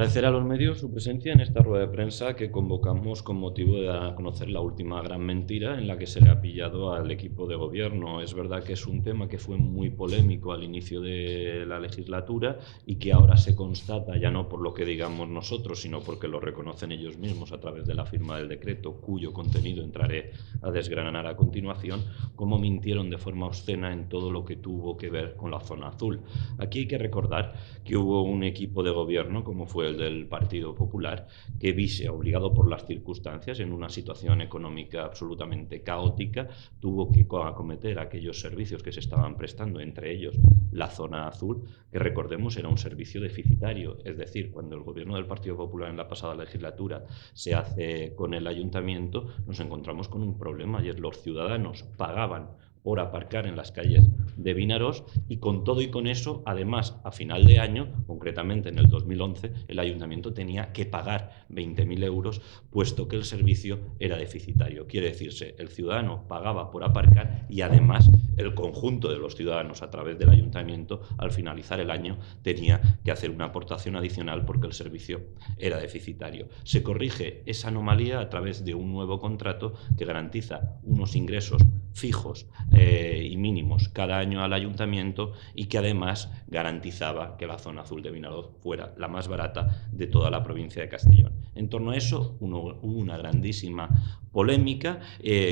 Agradecer a los medios su presencia en esta rueda de prensa que convocamos con motivo de dar a conocer la última gran mentira en la que se le ha pillado al equipo de gobierno. Es verdad que es un tema que fue muy polémico al inicio de la legislatura y que ahora se constata, ya no por lo que digamos nosotros, sino porque lo reconocen ellos mismos a través de la firma del decreto, cuyo contenido entraré a desgranar a continuación, cómo mintieron de forma obscena en todo lo que tuvo que ver con la zona azul. Aquí hay que recordar que hubo un equipo de gobierno, como fue el del Partido Popular, que vise obligado por las circunstancias en una situación económica absolutamente caótica, tuvo que acometer aquellos servicios que se estaban prestando, entre ellos la zona azul, que recordemos era un servicio deficitario, es decir, cuando el gobierno del Partido Popular en la pasada legislatura se hace con el ayuntamiento, nos encontramos con un problema y es los ciudadanos pagaban por aparcar en las calles de Vinaròs y con todo y con eso, además, a final de año, concretamente en el 2011, el ayuntamiento tenía que pagar 20.000 euros puesto que el servicio era deficitario. Quiere decirse, el ciudadano pagaba por aparcar y además el conjunto de los ciudadanos a través del ayuntamiento al finalizar el año tenía que hacer una aportación adicional porque el servicio era deficitario. Se corrige esa anomalía a través de un nuevo contrato que garantiza unos ingresos fijos y mínimos cada año al ayuntamiento y que además garantizaba que la zona azul de Vinaròs fuera la más barata de toda la provincia de Castellón. En torno a eso hubo una grandísima polémica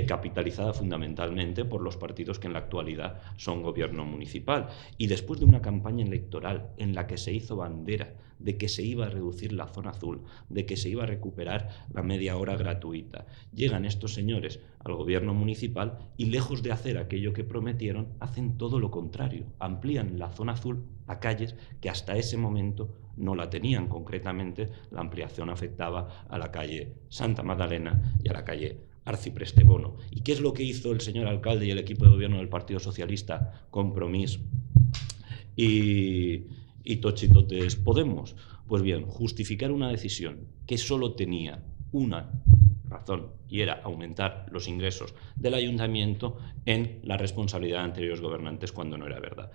capitalizada fundamentalmente por los partidos que en la actualidad son gobierno municipal y después de una campaña electoral en la que se hizo bandera de que se iba a reducir la zona azul, de que se iba a recuperar la media hora gratuita. Llegan estos señores al gobierno municipal y lejos de hacer aquello que prometieron, hacen todo lo contrario. Amplían la zona azul a calles que hasta ese momento no la tenían. Concretamente, la ampliación afectaba a la calle Santa Magdalena y a la calle Arcipreste Bono. ¿Y qué es lo que hizo el señor alcalde y el equipo de gobierno del Partido Socialista, Compromís y Tochitotes Podemos? Pues bien, justificar una decisión que solo tenía una razón y era aumentar los ingresos del ayuntamiento en la responsabilidad de anteriores gobernantes cuando no era verdad.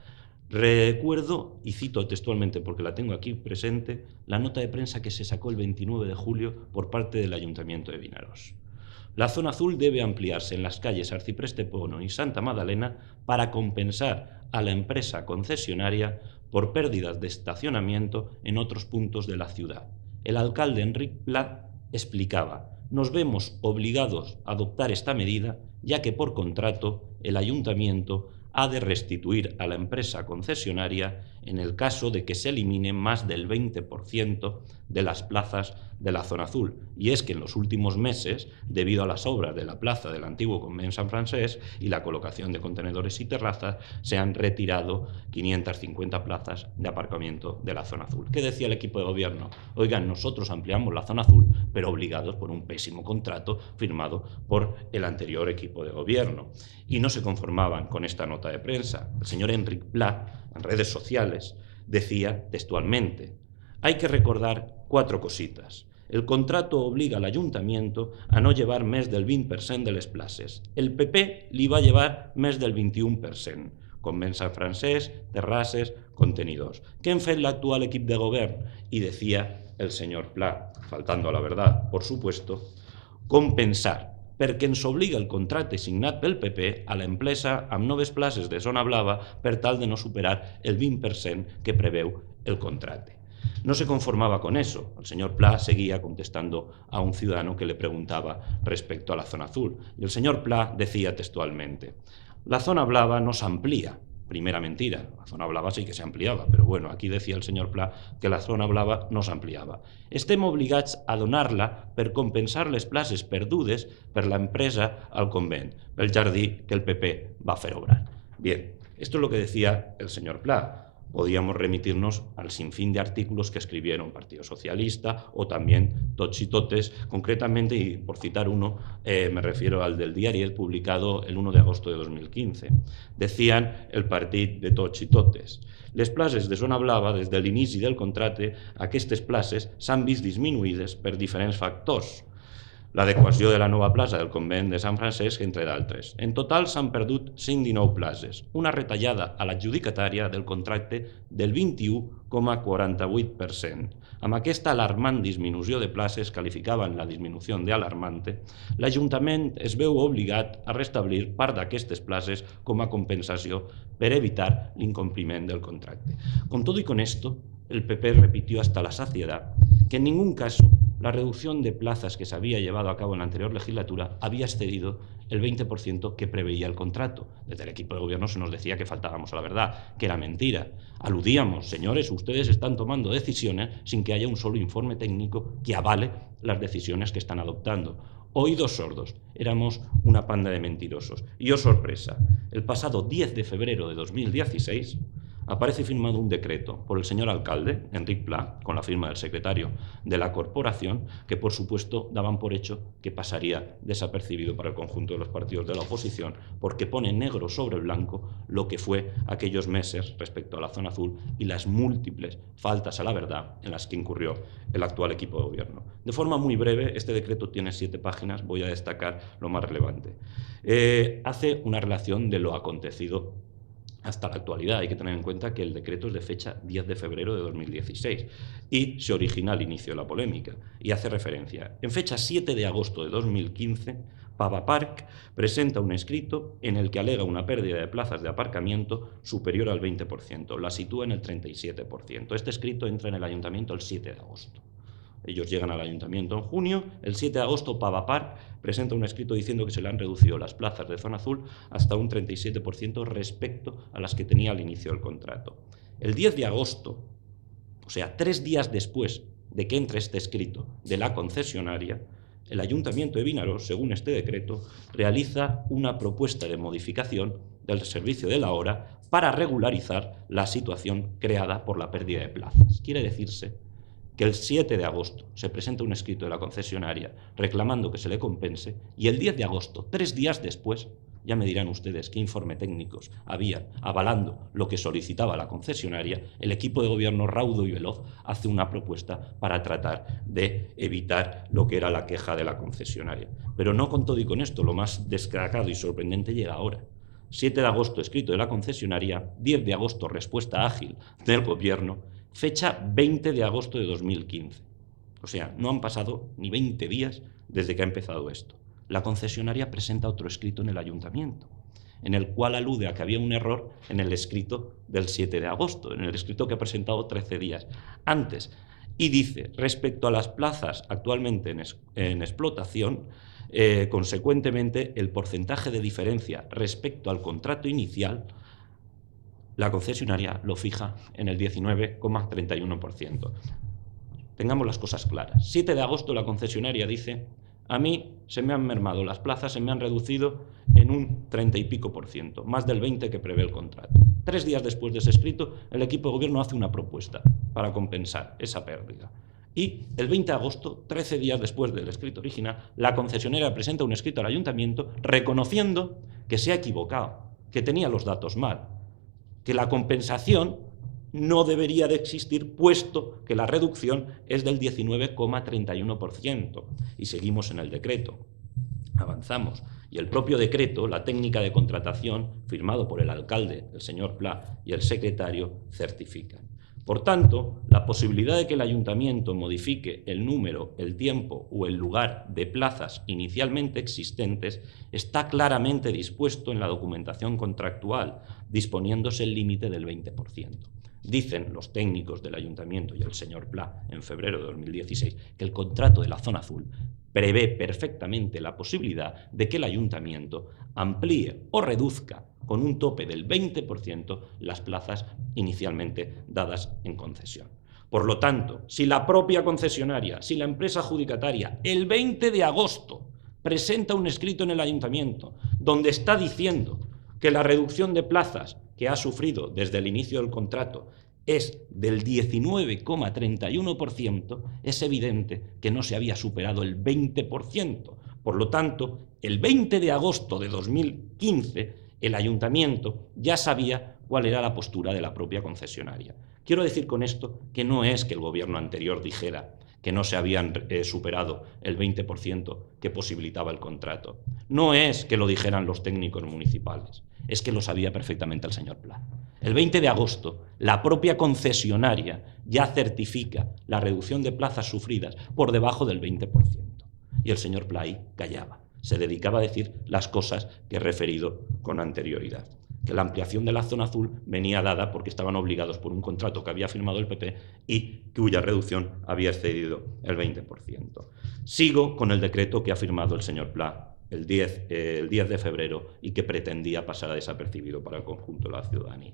Recuerdo, y cito textualmente porque la tengo aquí presente, la nota de prensa que se sacó el 29 de julio por parte del Ayuntamiento de Vinaròs. La zona azul debe ampliarse en las calles Arcipreste Bono y Santa Magdalena para compensar a la empresa concesionaria por pérdidas de estacionamiento en otros puntos de la ciudad. El alcalde Enric Pla explicaba: nos vemos obligados a adoptar esta medida ya que por contrato el ayuntamiento ha de restituir a la empresa concesionaria en el caso de que se elimine más del 20% de las plazas de la zona azul. Y es que en los últimos meses, debido a las obras de la plaza del antiguo Convent Sant Francesc y la colocación de contenedores y terrazas, se han retirado 550 plazas de aparcamiento de la zona azul. ¿Qué decía el equipo de gobierno? Oigan, nosotros ampliamos la zona azul, pero obligados por un pésimo contrato firmado por el anterior equipo de gobierno. Y no se conformaban con esta nota de prensa. El señor Enric Pla, en redes sociales, decía textualmente: hay que recordar 4 cositas. El contrato obliga al ayuntamiento a no llevar més del 20% de les places. El PP li va llevar més del 21%. Convent Sant Francesc, terrasses, contenidors. ¿Qué han fet l'actual equip de govern? Y decía el señor Pla, faltando a la verdad, por supuesto, compensar, perquè ens obliga el contracte signat pel PP a l'empresa amb noves places de zona blava per tal de no superar el 20% que preveu el contracte. No se conformaba con eso. El señor Pla seguía contestando a un ciudadano que le preguntaba respecto a la zona azul. Y el señor Pla decía textualmente: la zona blava no s'amplia. Primera mentira, la zona blava sí que s'ampliava, però bueno, aquí decía el senyor Pla que la zona blava no s'ampliava. Estem obligats a donar-la per compensar les places perdudes per l'empresa al convent, pel jardí que el PP va fer obrar. Bien, esto es lo que decía el señor Pla. Podíamos remitirnos al sinfín de artículos que escribieron Partido Socialista o también Tots y Totes, concretamente, y por citar uno, me refiero al del Diari, publicado el 1 de agosto de 2015. Decían el partit de Tots i Totes: les places de zona blava, des de l'inici del contracte, aquestes places s'han vist disminuïdes per diferents factors. L'adequació de la nova plaça del convent de Sant Francesc, entre d'altres. En total s'han perdut 119 places, una retallada a l'adjudicatària del contracte del 21,48%. Amb aquesta alarmant disminució de places, qualificaven la disminució d'alarmante, l'Ajuntament es veu obligat a restablir part d'aquestes places com a compensació per evitar l'incompliment del contracte. Con todo y con esto, el PP repitió hasta la saciedad que en ningún caso la reducción de plazas que se había llevado a cabo en la anterior legislatura había excedido el 20% que preveía el contrato. Desde el equipo de gobierno se nos decía que faltábamos a la verdad, que era mentira. Aludíamos, señores, ustedes están tomando decisiones sin que haya un solo informe técnico que avale las decisiones que están adoptando. Oídos sordos, éramos una panda de mentirosos. Y oh sorpresa, el pasado 10 de febrero de 2016 aparece firmado un decreto por el señor alcalde, Enric Pla, con la firma del secretario de la corporación, que por supuesto daban por hecho que pasaría desapercibido para el conjunto de los partidos de la oposición, porque pone negro sobre blanco lo que fue aquellos meses respecto a la zona azul y las múltiples faltas a la verdad en las que incurrió el actual equipo de gobierno. De forma muy breve, este decreto tiene 7 páginas, voy a destacar lo más relevante. Hace una relación de lo acontecido hasta la actualidad. Hay que tener en cuenta que el decreto es de fecha 10 de febrero de 2016 y se origina al inicio de la polémica y hace referencia. En fecha 7 de agosto de 2015, Pavapark presenta un escrito en el que alega una pérdida de plazas de aparcamiento superior al 20%, la sitúa en el 37%. Este escrito entra en el ayuntamiento el 7 de agosto. Ellos llegan al ayuntamiento en junio. El 7 de agosto, Pavapark presenta un escrito diciendo que se le han reducido las plazas de zona azul hasta un 37% respecto a las que tenía al inicio del contrato. El 10 de agosto, o sea, 3 días después de que entre este escrito de la concesionaria, el Ayuntamiento de Vinaròs, según este decreto, realiza una propuesta de modificación del servicio de la hora para regularizar la situación creada por la pérdida de plazas. Quiere decirse que el 7 de agosto se presenta un escrito de la concesionaria reclamando que se le compense y el 10 de agosto, 3 días después, ya me dirán ustedes qué informe técnicos había avalando lo que solicitaba la concesionaria, el equipo de gobierno raudo y veloz hace una propuesta para tratar de evitar lo que era la queja de la concesionaria. Pero no con todo y con esto, lo más destacado y sorprendente llega ahora. 7 de agosto, escrito de la concesionaria, 10 de agosto, respuesta ágil del gobierno, fecha 20 de agosto de 2015. O sea, no han pasado ni 20 días desde que ha empezado esto. La concesionaria presenta otro escrito en el ayuntamiento, en el cual alude a que había un error en el escrito del 7 de agosto, en el escrito que ha presentado 13 días antes. Y dice, respecto a las plazas actualmente en explotación, consecuentemente, el porcentaje de diferencia respecto al contrato inicial, la concesionaria lo fija en el 19,31%. Tengamos las cosas claras. 7 de agosto la concesionaria dice, a mí se me han mermado las plazas, se me han reducido en un 30 y pico por ciento, más del 20% que prevé el contrato. 3 días después de ese escrito, el equipo de gobierno hace una propuesta para compensar esa pérdida. Y el 20 de agosto, 13 días después del escrito original, la concesionaria presenta un escrito al ayuntamiento reconociendo que se ha equivocado, que tenía los datos mal, que la compensación no debería de existir, puesto que la reducción es del 19,31%. Y seguimos en el decreto. Avanzamos. Y el propio decreto, la técnica de contratación, firmado por el alcalde, el señor Pla, y el secretario, certifican. Por tanto, la posibilidad de que el ayuntamiento modifique el número, el tiempo o el lugar de plazas inicialmente existentes está claramente dispuesto en la documentación contractual, disponiéndose el límite del 20%. Dicen los técnicos del ayuntamiento y el señor Pla en febrero de 2016 que el contrato de la zona azul prevé perfectamente la posibilidad de que el ayuntamiento amplíe o reduzca con un tope del 20% las plazas inicialmente dadas en concesión. Por lo tanto, si la propia concesionaria, si la empresa adjudicataria, el 20 de agosto presenta un escrito en el ayuntamiento donde está diciendo que la reducción de plazas que ha sufrido desde el inicio del contrato es del 19,31%, es evidente que no se había superado el 20%. Por lo tanto, el 20 de agosto de 2015, el ayuntamiento ya sabía cuál era la postura de la propia concesionaria. Quiero decir con esto que no es que el gobierno anterior dijera que no se habían superado el 20% que posibilitaba el contrato. No es que lo dijeran los técnicos municipales, es que lo sabía perfectamente el señor Pla. El 20 de agosto, la propia concesionaria ya certifica la reducción de plazas sufridas por debajo del 20%. Y el señor Pla ahí callaba, se dedicaba a decir las cosas que he referido con anterioridad. Que la ampliación de la zona azul venía dada porque estaban obligados por un contrato que había firmado el PP y cuya reducción había excedido el 20%. Sigo con el decreto que ha firmado el señor Pla el 10 de febrero y que pretendía pasar a desapercibido para el conjunto de la ciudadanía.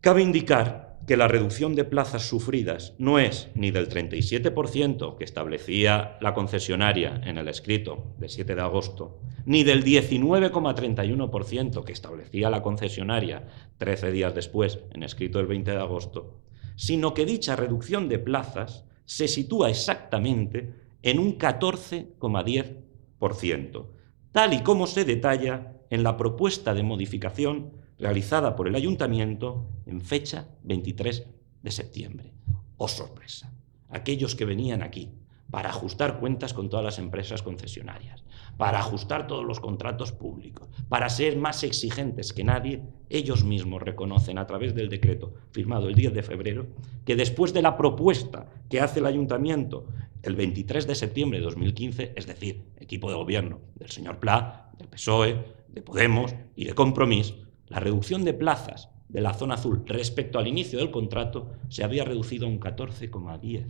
Cabe indicar que la reducción de plazas sufridas no es ni del 37% que establecía la concesionaria en el escrito del 7 de agosto, ni del 19,31% que establecía la concesionaria 13 días después en escrito del 20 de agosto, sino que dicha reducción de plazas se sitúa exactamente en un 14,10%, tal y como se detalla en la propuesta de modificación realizada por el Ayuntamiento en fecha 23 de septiembre. ¡Oh, sorpresa! Aquellos que venían aquí para ajustar cuentas con todas las empresas concesionarias, para ajustar todos los contratos públicos, para ser más exigentes que nadie, ellos mismos reconocen a través del decreto firmado el 10 de febrero que después de la propuesta que hace el Ayuntamiento el 23 de septiembre de 2015, es decir, equipo de gobierno del señor Pla, del PSOE, de Podemos y de Compromís, la reducción de plazas de la zona azul respecto al inicio del contrato se había reducido a un 14,10.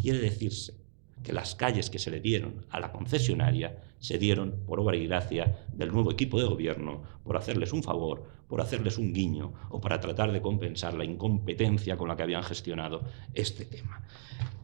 Quiere decirse que las calles que se le dieron a la concesionaria se dieron por obra y gracia del nuevo equipo de gobierno, por hacerles un favor, por hacerles un guiño o para tratar de compensar la incompetencia con la que habían gestionado este tema.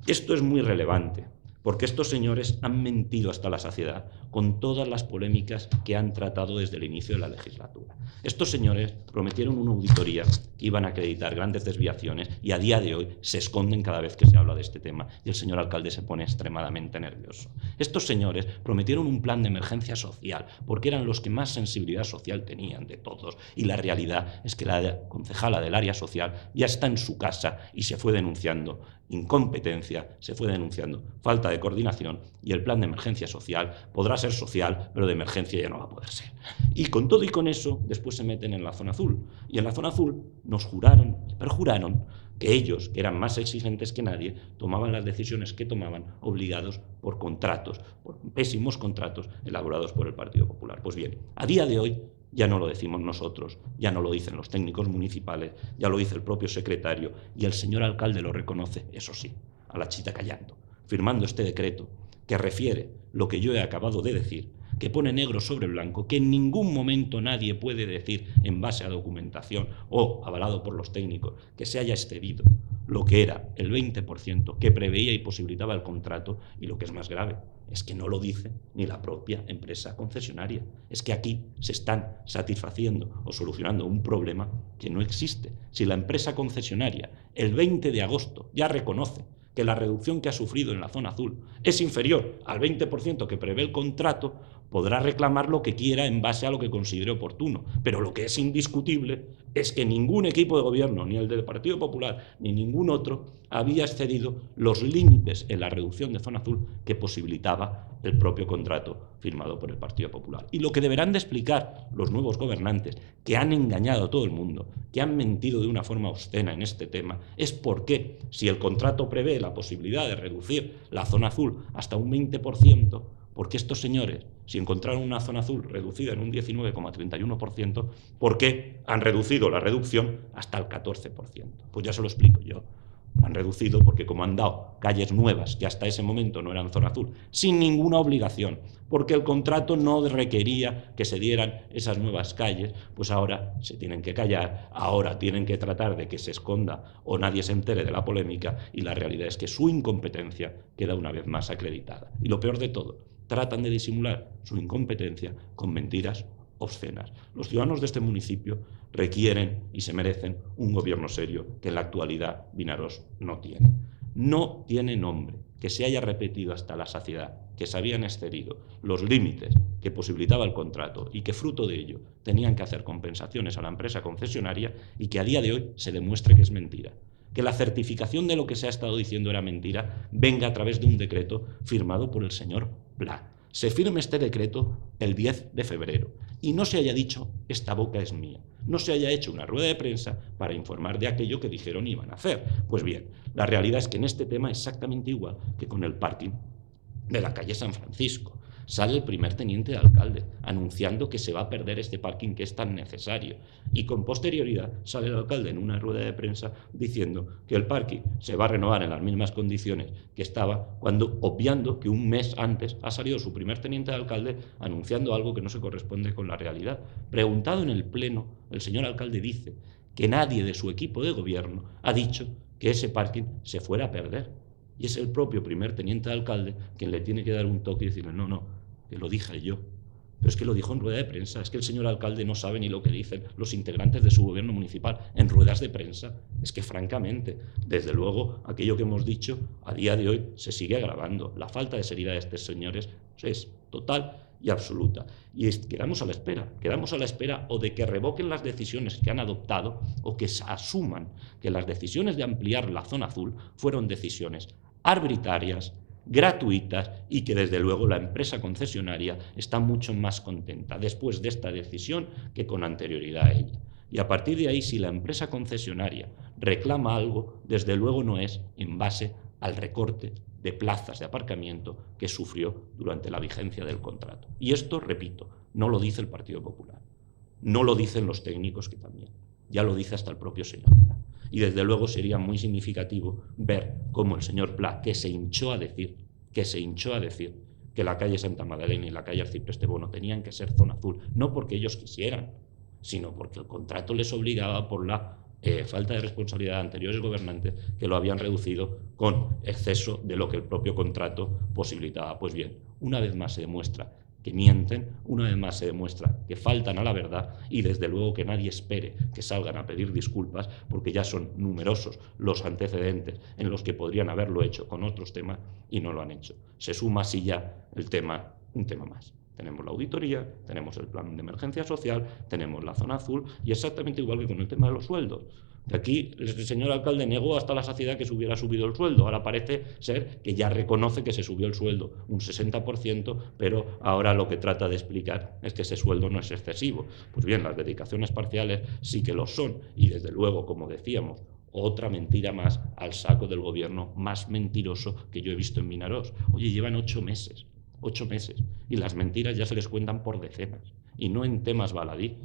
Esto es muy relevante, porque estos señores han mentido hasta la saciedad con todas las polémicas que han tratado desde el inicio de la legislatura. Estos señores prometieron una auditoría que iban a acreditar grandes desviaciones y a día de hoy se esconden cada vez que se habla de este tema y el señor alcalde se pone extremadamente nervioso. Estos señores prometieron un plan de emergencia social porque eran los que más sensibilidad social tenían de todos y la realidad es que la concejala del área social ya está en su casa y se fue denunciando incompetencia, se fue denunciando falta de coordinación y el plan de emergencia social podrá ser social, pero de emergencia ya no va a poder ser. Y con todo y con eso, después se meten en la zona azul. Y en la zona azul nos juraron y perjuraron que ellos, que eran más exigentes que nadie, tomaban las decisiones que tomaban obligados por contratos, por pésimos contratos elaborados por el Partido Popular. Pues bien, a día de hoy ya no lo decimos nosotros, ya no lo dicen los técnicos municipales, ya lo dice el propio secretario y el señor alcalde lo reconoce, eso sí, a la chita callando, firmando este decreto que refiere lo que yo he acabado de decir, que pone negro sobre blanco, que en ningún momento nadie puede decir en base a documentación o avalado por los técnicos que se haya excedido lo que era el 20% que preveía y posibilitaba el contrato y lo que es más grave, es que no lo dice ni la propia empresa concesionaria. Es que aquí se están satisfaciendo o solucionando un problema que no existe. Si la empresa concesionaria el 20 de agosto ya reconoce que la reducción que ha sufrido en la zona azul es inferior al 20% que prevé el contrato, podrá reclamar lo que quiera en base a lo que considere oportuno. Pero lo que es indiscutible es que ningún equipo de gobierno, ni el del Partido Popular, ni ningún otro, había excedido los límites en la reducción de zona azul que posibilitaba el propio contrato firmado por el Partido Popular. Y lo que deberán de explicar los nuevos gobernantes, que han engañado a todo el mundo, que han mentido de una forma obscena en este tema, es por qué, si el contrato prevé la posibilidad de reducir la zona azul hasta un 20%, porque estos señores, si encontraron una zona azul reducida en un 19,31%, ¿por qué han reducido la reducción hasta el 14%? Pues ya se lo explico yo. Han reducido porque como han dado calles nuevas que hasta ese momento no eran zona azul, sin ninguna obligación, porque el contrato no requería que se dieran esas nuevas calles, pues ahora se tienen que callar, ahora tienen que tratar de que se esconda o nadie se entere de la polémica y la realidad es que su incompetencia queda una vez más acreditada. Y lo peor de todo, tratan de disimular su incompetencia con mentiras obscenas. Los ciudadanos de este municipio requieren y se merecen un gobierno serio que en la actualidad Vinaròs no tiene. No tiene nombre que se haya repetido hasta la saciedad que se habían excedido los límites que posibilitaba el contrato y que fruto de ello tenían que hacer compensaciones a la empresa concesionaria y que a día de hoy se demuestre que es mentira. que la certificación de lo que se ha estado diciendo era mentira, venga a través de un decreto firmado por el señor Pla. Se firme este decreto el 10 de febrero y no se haya dicho esta boca es mía. No se haya hecho una rueda de prensa para informar de aquello que dijeron iban a hacer. Pues bien, la realidad es que en este tema es exactamente igual que con el parking de la calle San Francisco. Sale el primer teniente de alcalde anunciando que se va a perder este parking que es tan necesario. Y con posterioridad sale el alcalde en una rueda de prensa diciendo que el parking se va a renovar en las mismas condiciones que estaba, cuando obviando que un mes antes ha salido su primer teniente de alcalde anunciando algo que no se corresponde con la realidad. Preguntado en el pleno, el señor alcalde dice que nadie de su equipo de gobierno ha dicho que ese parking se fuera a perder. Y es el propio primer teniente de alcalde quien le tiene que dar un toque y decirle, no, no, que lo dije yo. Pero es que lo dijo en rueda de prensa, es que el señor alcalde no sabe ni lo que dicen los integrantes de su gobierno municipal en ruedas de prensa. Es que francamente, desde luego, aquello que hemos dicho a día de hoy se sigue agravando. La falta de seriedad de estos señores es total y absoluta. Y quedamos a la espera o de que revoquen las decisiones que han adoptado o que asuman que las decisiones de ampliar la zona azul fueron decisiones arbitrarias, gratuitas y que desde luego la empresa concesionaria está mucho más contenta después de esta decisión que con anterioridad a ella. Y a partir de ahí, si la empresa concesionaria reclama algo, desde luego no es en base al recorte de plazas de aparcamiento que sufrió durante la vigencia del contrato. Y esto, repito, no lo dice el Partido Popular, no lo dicen los técnicos que también, ya lo dice hasta el propio señor Pla. Y desde luego sería muy significativo ver cómo el señor Pla, que se hinchó a decir que la calle Santa Magdalena y la calle Arcipreste Bono tenían que ser zona azul, no porque ellos quisieran, sino porque el contrato les obligaba por la falta de responsabilidad de anteriores gobernantes que lo habían reducido con exceso de lo que el propio contrato posibilitaba. Pues bien, una vez más se demuestra que mienten, una vez más se demuestra que faltan a la verdad y desde luego que nadie espere que salgan a pedir disculpas porque ya son numerosos los antecedentes en los que podrían haberlo hecho con otros temas y no lo han hecho. Se suma así ya el tema, un tema más. Tenemos la auditoría, tenemos el plan de emergencia social, tenemos la zona azul y exactamente igual que con el tema de los sueldos. De aquí el señor alcalde negó hasta la saciedad que se hubiera subido el sueldo. Ahora parece ser que ya reconoce que se subió el sueldo un 60%, pero ahora lo que trata de explicar es que ese sueldo no es excesivo. Pues bien, las dedicaciones parciales sí que lo son y desde luego, como decíamos, otra mentira más al saco del gobierno más mentiroso que yo he visto en Vinaròs. Oye, llevan 8 meses. 8 meses. Y las mentiras ya se les cuentan por decenas. Y no en temas baladí,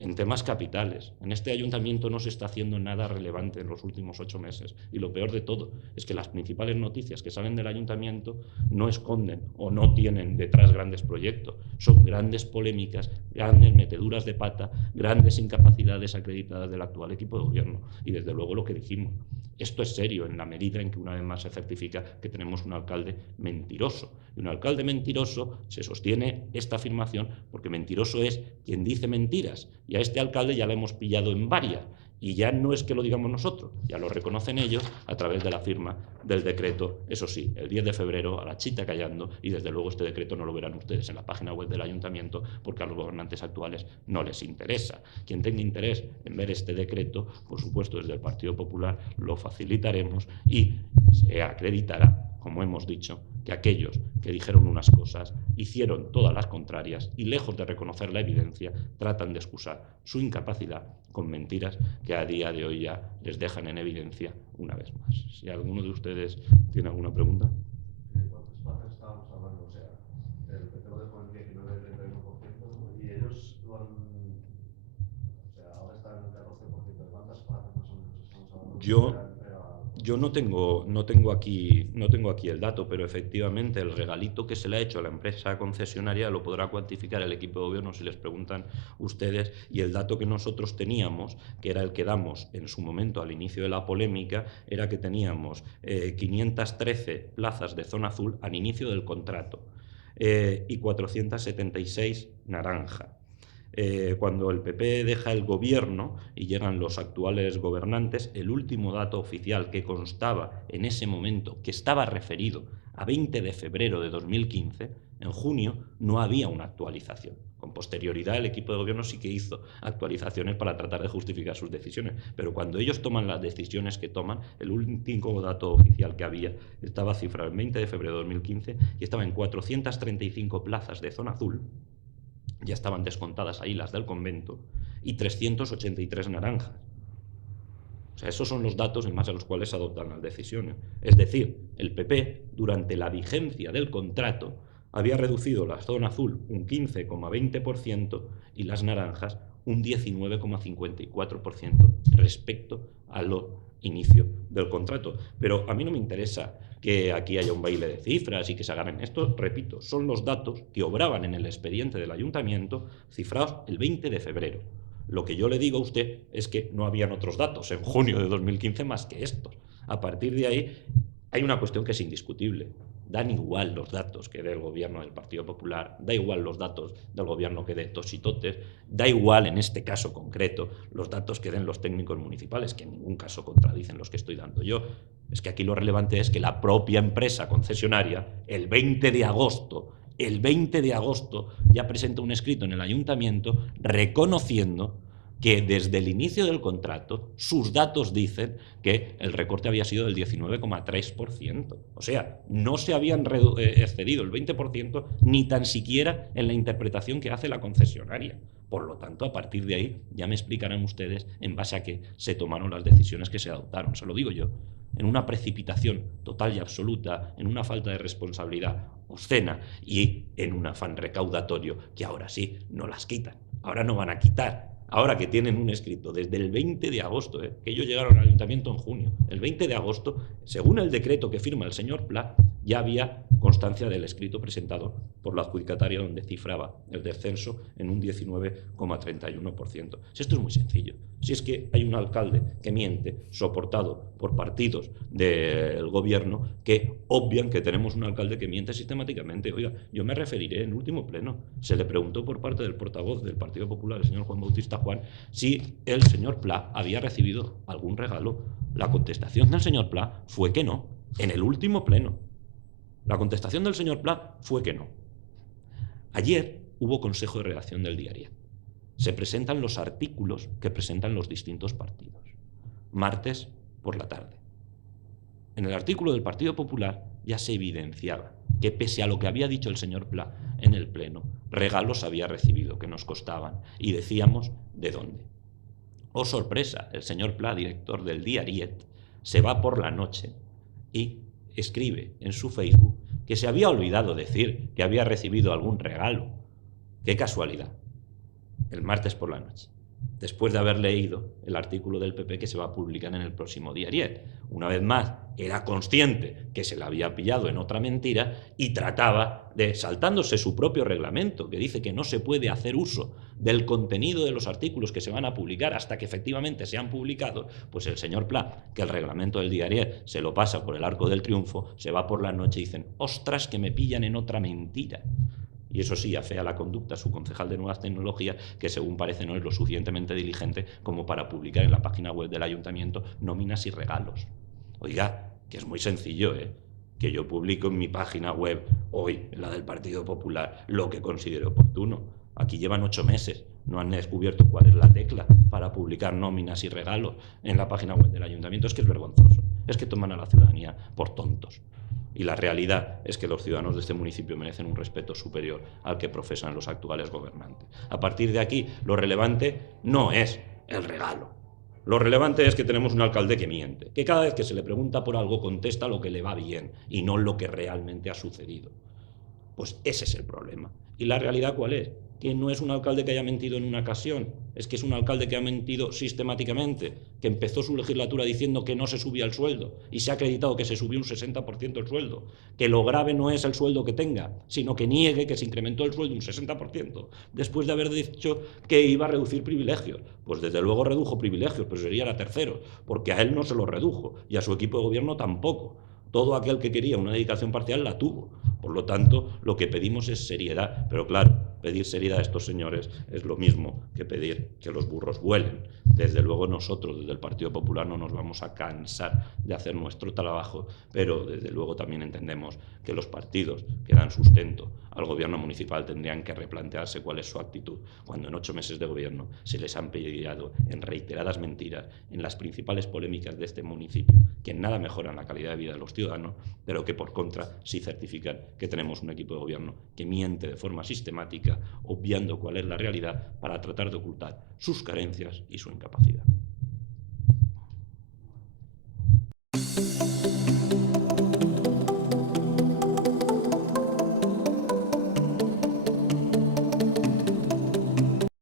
en temas capitales. En este ayuntamiento no se está haciendo nada relevante en los últimos 8 meses. Y lo peor de todo es que las principales noticias que salen del ayuntamiento no esconden o no tienen detrás grandes proyectos. Son grandes polémicas, grandes meteduras de pata, grandes incapacidades acreditadas del actual equipo de gobierno. Y desde luego lo que dijimos. Esto es serio en la medida en que una vez más se certifica que tenemos un alcalde mentiroso. Y un alcalde mentiroso se sostiene esta afirmación porque mentiroso es quien dice mentiras. Y a este alcalde ya le hemos pillado en varias. Y ya no es que lo digamos nosotros, ya lo reconocen ellos a través de la firma del decreto, eso sí, el 10 de febrero a la chita callando, y desde luego este decreto no lo verán ustedes en la página web del ayuntamiento porque a los gobernantes actuales no les interesa. Quien tenga interés en ver este decreto, por supuesto desde el Partido Popular lo facilitaremos y se acreditará, como hemos dicho, que aquellos que dijeron unas cosas hicieron todas las contrarias y lejos de reconocer la evidencia tratan de excusar su incapacidad con mentiras que a día de hoy ya les dejan en evidencia una vez más. Si alguno de ustedes tiene alguna pregunta. ¿De cuántas plazas estábamos hablando? O sea, el PP lo dejó en 19-31% y ellos lo han... O sea, ahora están en el 14%. ¿De cuántas plazas más o menos estamos hablando? Yo no tengo aquí el dato, pero efectivamente el regalito que se le ha hecho a la empresa concesionaria lo podrá cuantificar el equipo de gobierno si les preguntan ustedes, y el dato que nosotros teníamos, que era el que damos en su momento al inicio de la polémica, era que teníamos 513 plazas de zona azul al inicio del contrato y 476 naranja. Cuando el PP deja el gobierno y llegan los actuales gobernantes, el último dato oficial que constaba en ese momento, que estaba referido a 20 de febrero de 2015, En junio no había una actualización. Con posterioridad el equipo de gobierno sí que hizo actualizaciones para tratar de justificar sus decisiones, pero cuando ellos toman las decisiones que toman, el último dato oficial que había estaba cifrado el 20 de febrero de 2015 y estaba en 435 plazas de zona azul, ya estaban descontadas ahí las del convento, y 383 naranjas. O sea, esos son los datos en base a los cuales se adoptan las decisiones. Es decir, el PP, durante la vigencia del contrato, había reducido la zona azul un 15,20% y las naranjas un 19,54% respecto al inicio del contrato. Pero a mí no me interesa que aquí haya un baile de cifras y que se hagan esto, repito, son los datos que obraban en el expediente del ayuntamiento cifrados el 20 de febrero. Lo que yo le digo a usted es que no habían otros datos en junio de 2015 más que estos. A partir de ahí hay una cuestión que es indiscutible. Dan igual los datos que dé el gobierno del Partido Popular, da igual los datos del gobierno que dé Tositotes, da igual en este caso concreto los datos que den los técnicos municipales, que en ningún caso contradicen los que estoy dando yo. Es que aquí lo relevante es que la propia empresa concesionaria, el 20 de agosto ya presenta un escrito en el ayuntamiento reconociendo que desde el inicio del contrato sus datos dicen que el recorte había sido del 19,3%. O sea, no se habían excedido el 20% ni tan siquiera en la interpretación que hace la concesionaria. Por lo tanto, a partir de ahí ya me explicarán ustedes en base a qué se tomaron las decisiones que se adoptaron. Se lo digo yo. En una precipitación total y absoluta, en una falta de responsabilidad obscena y en un afán recaudatorio que ahora sí no las quitan. Ahora no van a quitar. Ahora que tienen un escrito desde el 20 de agosto, que ellos llegaron al ayuntamiento en junio, el 20 de agosto, según el decreto que firma el señor Pla, ya había constancia del escrito presentado por la adjudicataria donde cifraba el descenso en un 19,31%. Si esto es muy sencillo, si es que hay un alcalde que miente, soportado por partidos del gobierno que obvian que tenemos un alcalde que miente sistemáticamente. Oiga, yo me referiré en el último pleno. Se le preguntó por parte del portavoz del Partido Popular, el señor Juan Bautista Juan, si el señor Pla había recibido algún regalo. La contestación del señor Pla fue que no, en el último pleno. La contestación del señor Pla fue que no. Ayer hubo consejo de redacción del diario. Se presentan los artículos que presentan los distintos partidos. Martes por la tarde. En el artículo del Partido Popular ya se evidenciaba que pese a lo que había dicho el señor Pla en el pleno, regalos había recibido que nos costaban y decíamos de dónde. Oh sorpresa, el señor Pla, director del Diariet, se va por la noche y escribe en su Facebook que se había olvidado decir que había recibido algún regalo. ¡Qué casualidad! El martes por la noche, después de haber leído el artículo del PP que se va a publicar en el próximo Diariet. Una vez más, era consciente que se la había pillado en otra mentira y trataba de, saltándose su propio reglamento, que dice que no se puede hacer uso del contenido de los artículos que se van a publicar hasta que efectivamente sean publicados, pues el señor Pla, que el reglamento del Diariet se lo pasa por el arco del triunfo, se va por la noche y dicen, ostras, que me pillan en otra mentira. Y eso sí, afea la conducta a su concejal de Nuevas Tecnologías, que según parece no es lo suficientemente diligente como para publicar en la página web del ayuntamiento nóminas y regalos. Oiga, que es muy sencillo, que yo publico en mi página web hoy, en la del Partido Popular, lo que considero oportuno. Aquí llevan 8 meses, no han descubierto cuál es la tecla para publicar nóminas y regalos en la página web del ayuntamiento. Es que es vergonzoso, es que toman a la ciudadanía por tontos. Y la realidad es que los ciudadanos de este municipio merecen un respeto superior al que profesan los actuales gobernantes. A partir de aquí, lo relevante no es el regalo. Lo relevante es que tenemos un alcalde que miente, que cada vez que se le pregunta por algo contesta lo que le va bien y no lo que realmente ha sucedido. Pues ese es el problema. ¿Y la realidad cuál es? Que no es un alcalde que haya mentido en una ocasión, es que es un alcalde que ha mentido sistemáticamente, que empezó su legislatura diciendo que no se subía el sueldo y se ha acreditado que se subió un 60% el sueldo, que lo grave no es el sueldo que tenga, sino que niegue que se incrementó el sueldo un 60%, después de haber dicho que iba a reducir privilegios. Pues desde luego redujo privilegios, pero sería la tercero, porque a él no se los redujo y a su equipo de gobierno tampoco. Todo aquel que quería una dedicación parcial la tuvo. Por lo tanto, lo que pedimos es seriedad. Pero claro, pedir seriedad a estos señores es lo mismo que pedir que los burros vuelen. Desde luego nosotros, desde el Partido Popular, no nos vamos a cansar de hacer nuestro trabajo, pero desde luego también entendemos que los partidos que dan sustento al gobierno municipal tendrían que replantearse cuál es su actitud, cuando en 8 meses de gobierno se les han pillado en reiteradas mentiras, en las principales polémicas de este municipio, que en nada mejoran la calidad de vida de los ciudadanos, pero que por contra sí certifican que tenemos un equipo de gobierno que miente de forma sistemática, obviando cuál es la realidad para tratar de ocultar sus carencias y su incapacidad.